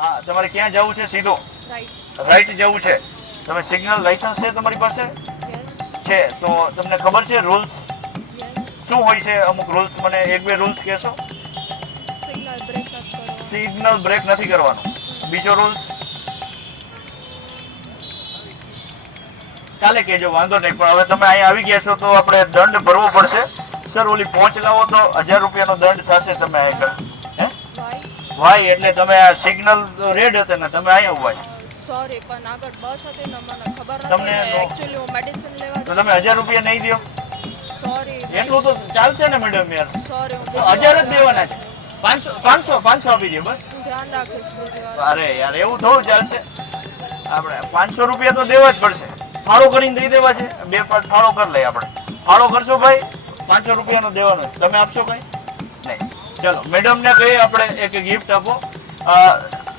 હા, તમારે ક્યાં જવું છે? સીધો રાઈટ. રાઈટ જવું છે. તમે સિગ્નલ લાયસન્સ છે તમારી પાસે? યસ. છે. તો તમને ખબર છે રૂલ્સ યસ. શું હોય છે? અમુક રૂલ્સ મને એક બે રૂલ્સ કહેશો? સિગ્નલ બ્રેક નથી કરવાનો. સિગ્નલ બ્રેક નથી કરવાનું. બીજો રૂલ્સ કાલે કહેજો, વાંધો નહીં. પણ હવે તમે અહીંયા આવી ગયા છો તો આપણે દંડ ભરવો પડશે. સર, ઓલી પહોંચ લાવો તો 1000 રૂપિયાનો દંડ થશે. તમે અહીંયા હે વાય? વાય એટલે તમે આ સિગ્નલ રેડ હતા ને તમે અહીંયા ઉભા છો. સોરી, પણ આગળ બસ હતી ને મને ખબર તમને નથી. નો- એક્ચ્યુઅલી હું મેડિસિન લેવા તો તમે 1000 રૂપિયા નહીં દો સોરી. એટલું તો ચાલશે ને મેડમ? યાર, સોરી, હું તો 1000 જ દેવાના છે. 500 આપી દે બસ. હું ધ્યાન રાખીશ બીજી વાર. અરે યાર, એવું થોડું ચાલશે. આપણે 500 રૂપિયા તો દેવા જ પડશે. ફાળો કરીને દઈ દેવા છે. બે પાર્ટ ફાળો કરી લઈએ આપણે. ફાળો કરશો ભાઈ? 500 રૂપિયાનો દેવાનો. તમે આપશો કઈ નહીં? ચલો, મેડમને કહીએ આપણે એક ગિફ્ટ આપો.